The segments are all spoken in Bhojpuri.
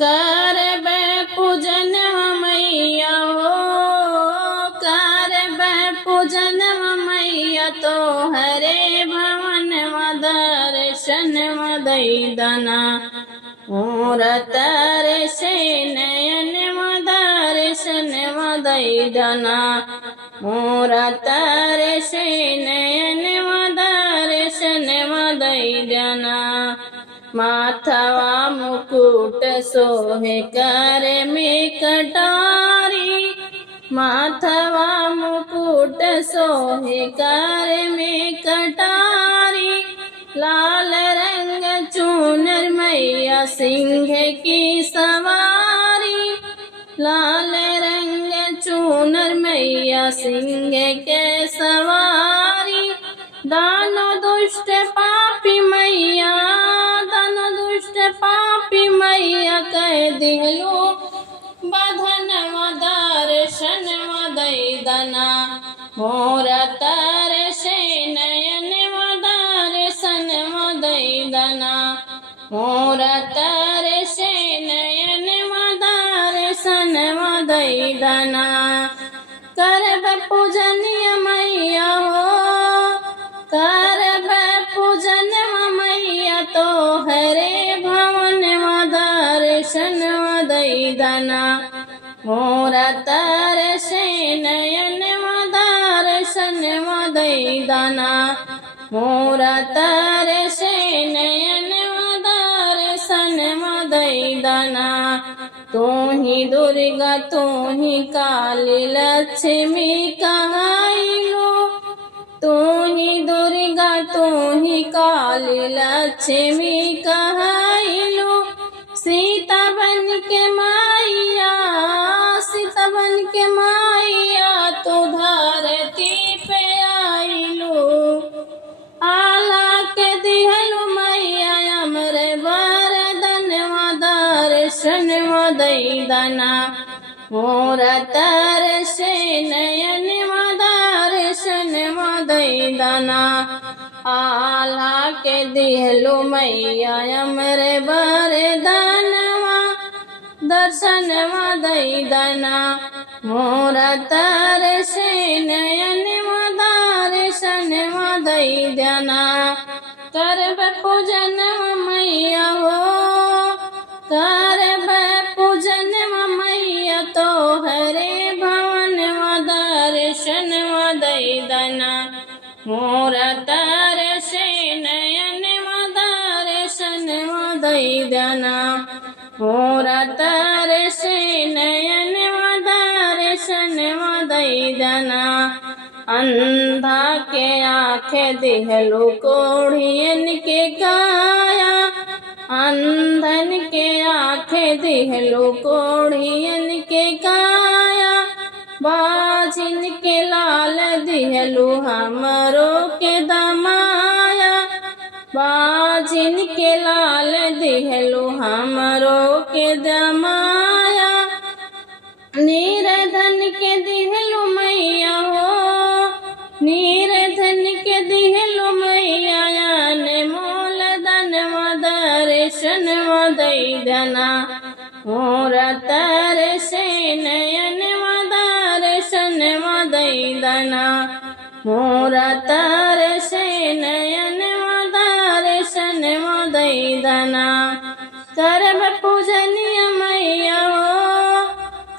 करबे पूजन मैया हो, करबे पूजन मैया तो हरे भवन दर्शन दना मोर तरसे नयन दर्शन दना मोर तरसे नयन दर्शन दना माथवा मुकुट सोहे कर में कटारी माथवा मुकुट सोहे कर में कटारी लाल रंग चूनर मैया सिंह की सवारी लाल रंग चूनर मैया सिंह के सवारी दानो दुष्ट पापी मैया दानो दुष्ट पापी मैया कह दिहलो बधन दर्शन दना मोर तरसे नयन दर्शन दना मोर तरसे नयन दर्शन दना करब पूजनिय मैया हो करब पूजन मैया तो हरे भवन दर्शन दना मोर तरसे नयन दर्शन दना मोर तरसे नयन दर्शन दना तू ही दुर्गा तू ही काली लक्ष्मी कहाइलो तू ही दुर्गा तू ही काली लक्ष्मी कहाइलो सीता बन के माइया सीता बन के माइया तो धरती पे आइलो आला के दिहलो मैया अमर वरदन दर्शन दना मोर तरसे नयन दर्शन दना आला के दिहलो मैया अमर वरदनवा दर्शन दना मोर तरसे नयन दर्शन दना करब पूजन मैया हो करब पूजन मैया तो हरे भवन दर्शन दना मोर तरसे नयन दर्शन दना मोर तरसे नयन दर्शन दना अंधा के आँखें दिहलो कोढ़ियन के काया अंधन के आँखें दिहलो कोढ़ियन के काया बाझिन के लाल दिहलो हमरो के दमाया बाझिन के लाल दिहलो हमरो के दमाया निर्धन के दिहलो मैया हो निर्धन के दिहलो मैया मोल दन दर्शन दना मोर तरसे नयन दर्शन दना मोर तरसे नयन दर्शन दना करब पूजनिय मैया हो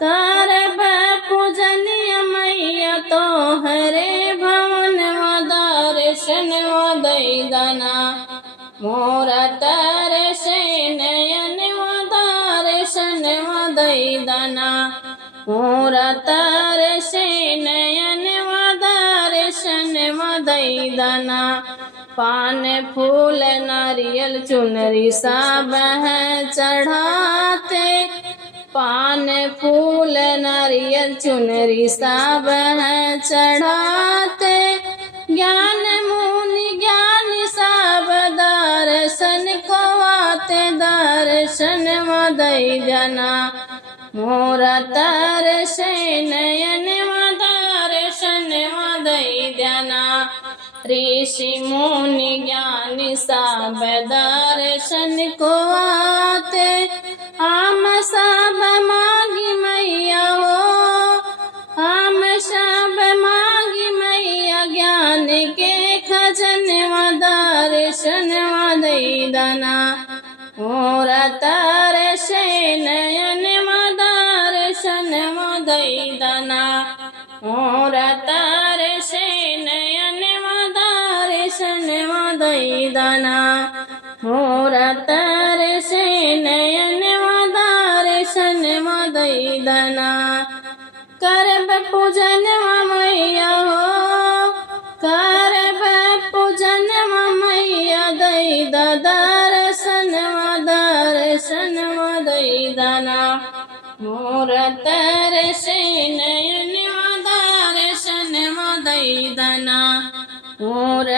करब पूजनिय मैया तो हरे भवन दर्शन दना मोर तरसे नयन दर्शन दना मोर तरसे नयन दर्शन दना पान फूल नारियल चुनरी सब है चढ़ाते पान फूल नारियल चुनरी सब है चढ़ाते ज्ञान मुनि ज्ञान सब दर्शन को आते दर्शन जना मोर तरसे नयन दर्शन जना ऋषि मुनि ज्ञानी सब दर्शन को आते आम तरसे नयन दर्शन दईदना मोर तरसे नयन दर्शन दईदना मोर तरसे नयन दर्शन दईदना करब पूजन मैया हो करब पूजन मैया दई दर्शन दर्शन दईदना मोर तरसे नयन दर्शन दईदना मोर